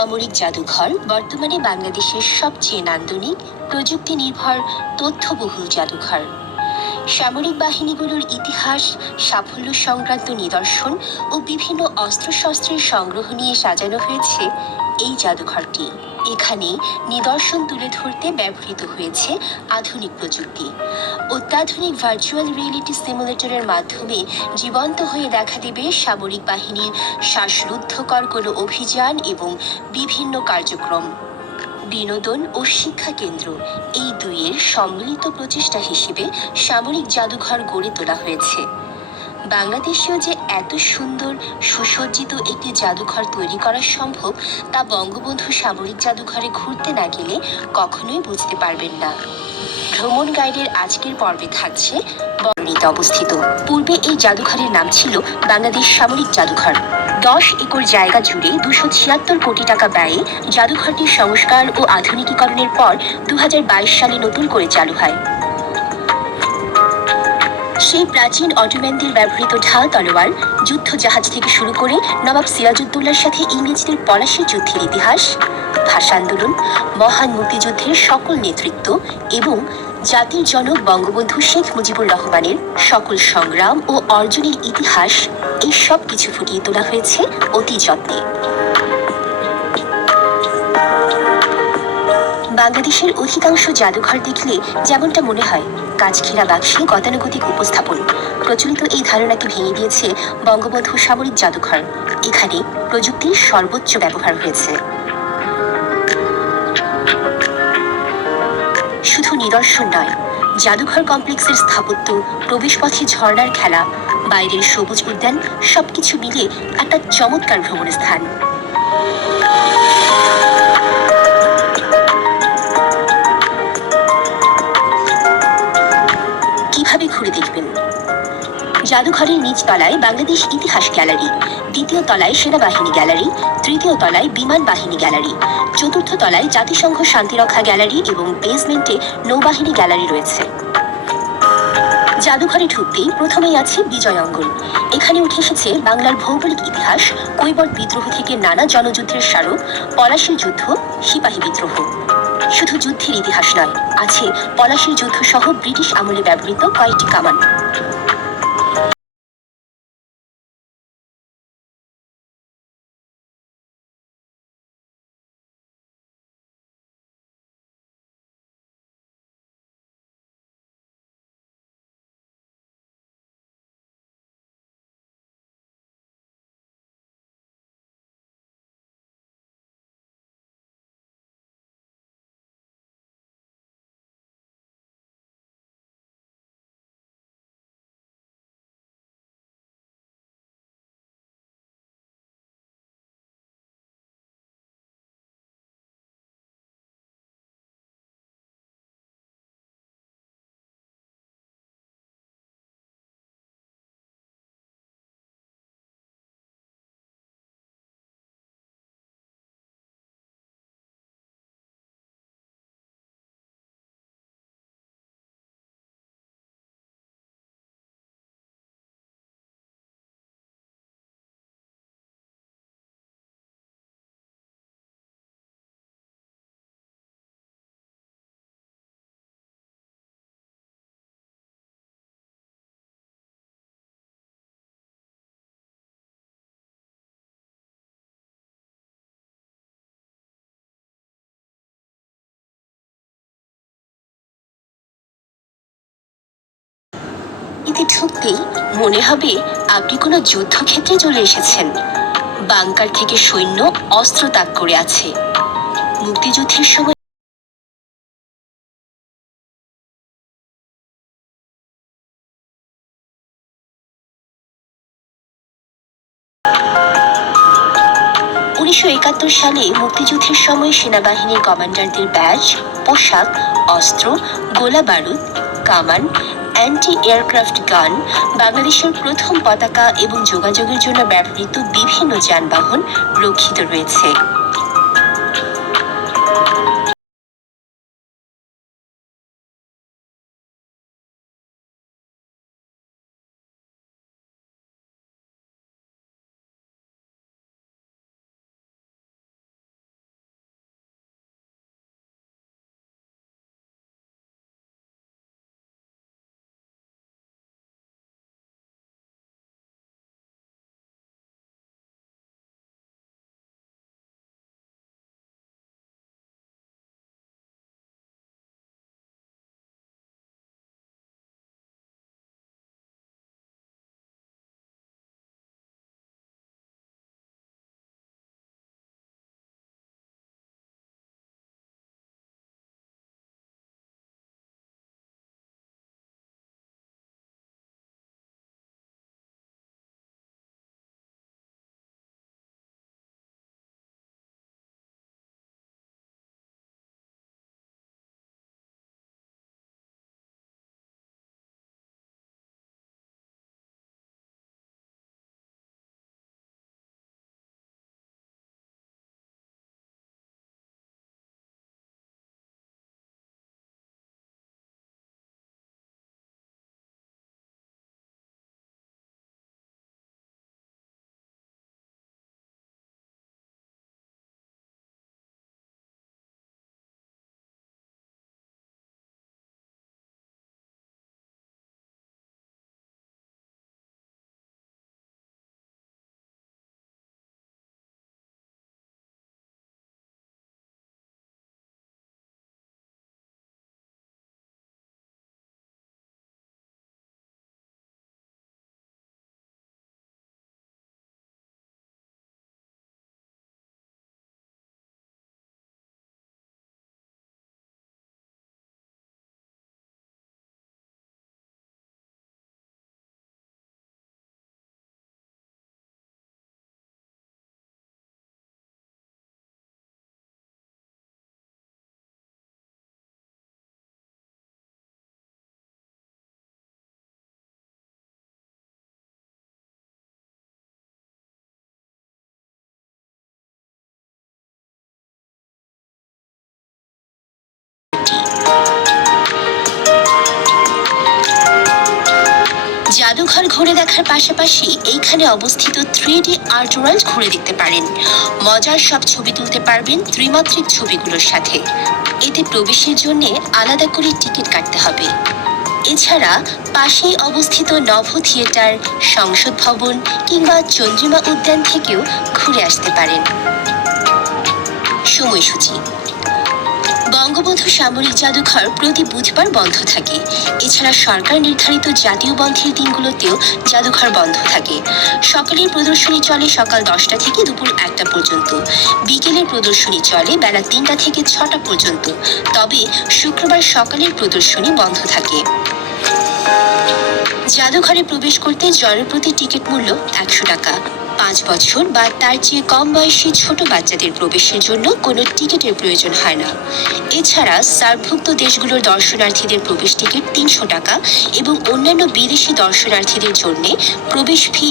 সামরিক জাদুঘর বর্তমানে বাংলাদেশের সবচেয়ে নান্দনিক প্রযুক্তি নির্ভর তথ্যবহুল জাদুঘর। সামরিক বাহিনীগুলোর ইতিহাস, সাফল্য সংক্রান্ত নিদর্শন ও বিভিন্ন অস্ত্রশস্ত্রের সংগ্রহ নিয়ে সাজানো হয়েছে এই জাদুঘরটি। এখানে নিদর্শন তুলে ধরতে ব্যবহৃত হয়েছে আধুনিক প্রযুক্তি। অত্যাধুনিক ভার্চুয়াল রিয়েলিটি সিমুলেটরের মাধ্যমে জীবন্ত হয়ে দেখা দেবে সামরিক বাহিনীর শ্বাসরুদ্ধকর কোনো অভিযান এবং বিভিন্ন কার্যক্রম। বিনোদন ও শিক্ষা কেন্দ্র। এই দুইয়ের সম্মিলিত প্রচেষ্টা হিসেবে সামরিক জাদুঘর গড়ে তোলা হয়েছে। বাংলাদেশেও যে এত সুন্দর, সুসজ্জিত একটি জাদুঘর তৈরি করা সম্ভব, তা বঙ্গবন্ধু সামরিক জাদুঘরে ঘুরতে না গেলে কখনোই বুঝতে পারবেন না। ভ্রমণ গাইডের আজকের পর্বে থাকছে বর্ণিতে অবস্থিত। পূর্বে এই জাদুঘরের নাম ছিল বাংলাদেশ সামরিক জাদুঘর। দশ একর জায়গা জুড়ে দুশো ছিয়াত্তর কোটি টাকা ব্যয়ে জাদুঘরটির সংস্কার ও আধুনিকীকরণের পর দু হাজার বাইশ সালে নতুন করে চালু হয়। সেই প্রাচীন অটোম্যানদের ব্যবহৃত ঢাল তলোয়ার যুদ্ধ জাহাজ থেকে শুরু করে নবাব সিরাজউদ্দৌলার সাথে ইংরেজদের পলাশির যুদ্ধের ইতিহাস, ভাষা আন্দোলন, মহান মুক্তিযুদ্ধের সকল নেতৃত্ব এবং জাতির জনক বঙ্গবন্ধু শেখ মুজিবুর রহমানের সকল সংগ্রাম ও অর্জনের ইতিহাস, এই সব কিছু ফুটিয়ে তোলা হয়েছে অতি যত্নে। বাংলাদেশের অধিকাংশ জাদুঘর দেখলে যেমনটা মনে হয় কাজ ঘেরা বাক্সে গতানুগতিক উপস্থাপন। প্রচলিত এই ধারণাকে ভেঙে দিয়েছে বঙ্গবন্ধু সামরিক জাদুঘর। এখানে প্রযুক্তির সর্বোচ্চ ব্যবহার হয়েছে। শুধু নিদর্শন নয়, জাদুঘর কমপ্লেক্সের স্থাপত্য, প্রবেশপথে ঝর্ণার খেলা, বাইরের সবুজ উদ্যান, সবকিছু মিলে একটা চমৎকার ভ্রমণ স্থান কীভাবে ঘুরে দেখবেন। জাদুঘরের নিচ তলায় বাংলাদেশ ইতিহাস গ্যালারি, দ্বিতীয় তলায় সেনাবাহিনী গ্যালারি, তৃতীয় তলায় বিমান বাহিনী গ্যালারি, চতুর্থ তলায় জাতিসংঘ শান্তিরক্ষা গ্যালারি এবং বেসমেন্টে নৌবাহিনী গ্যালারি রয়েছে। জাদুঘরে ঢুকতেই প্রথমেই আছে বিজয় অঙ্গন। এখানে উঠে এসেছে বাংলার ভৌগোলিক ইতিহাস কৈবর বিদ্রোহ থেকে নানা জনযুদ্ধের স্মারক, পলাশির যুদ্ধ, সিপাহী বিদ্রোহ। শুধু যুদ্ধের ইতিহাস নয় আছে পলাশির যুদ্ধ সহ ব্রিটিশ আমলে ব্যবহৃত কয়েকটি কামান। এতে ঢুকতেই মনে হবে আপনি কোনো যুদ্ধক্ষেত্রে চলে এসেছেন। বাংকার থেকে সৈন্য অস্ত্র তাক করে আছে। মুক্তিযুদ্ধের সময় একাত্তর সালে মুক্তিযুদ্ধের সময় সেনাবাহিনীর কমান্ডারদের ব্যাজ, পোশাক, অস্ত্র, গোলা বারুদ, কামান অ্যান্টি এয়ারক্রাফট গান বাংলাদেশের প্রথম পতাকা এবং যোগাযোগের জন্য ব্যবহৃত বিভিন্ন যানবাহন রক্ষিত রয়েছে। ঘুরে দেখার পাশাপাশি এইখানে অবস্থিত থ্রি ডি আর্ট ওয়ার্ল্ড ঘুরে দেখতে পারেন। মজার সব ছবি তুলতে পারবেন ত্রিমাত্রিক ছবিগুলোর সাথে। এতে প্রবেশের জন্য আলাদা করে টিকিট কাটতে হবে। এছাড়া পাশেই অবস্থিত নভ থিয়েটার, সংসদ ভবন কিংবা চন্দ্রিমা উদ্যান থেকেও ঘুরে আসতে পারেন। সময়সূচি বঙ্গবন্ধু সামরিক জাদুঘর প্রতি বুধবার বন্ধ থাকে। এছাড়া সরকার নির্ধারিত জাতীয় বন্ধের দিনগুলোতেও জাদুঘর বন্ধ থাকে। সকালের প্রদর্শনী চলে সকাল দশটা থেকে দুপুর একটা পর্যন্ত। বিকেলের প্রদর্শনী চলে বেলা তিনটা থেকে ছটা পর্যন্ত। তবে শুক্রবার সকালের প্রদর্শনী বন্ধ থাকে। জাদুঘরে প্রবেশ করতে জনপ্রতি টিকিট মূল্য একশো টাকা। পাঁচ বছর বা তার চেয়ে কম বয়সী ছোট বাচ্চাদের প্রবেশের জন্য কোনো টিকিটের প্রয়োজন হয় না। এছাড়া সার্কভুক্ত দেশগুলোর দর্শনার্থীদের প্রবেশ টিকিট তিনশো টাকা এবং অন্যান্য বিদেশি দর্শনার্থীদের জন্য প্রবেশ ফি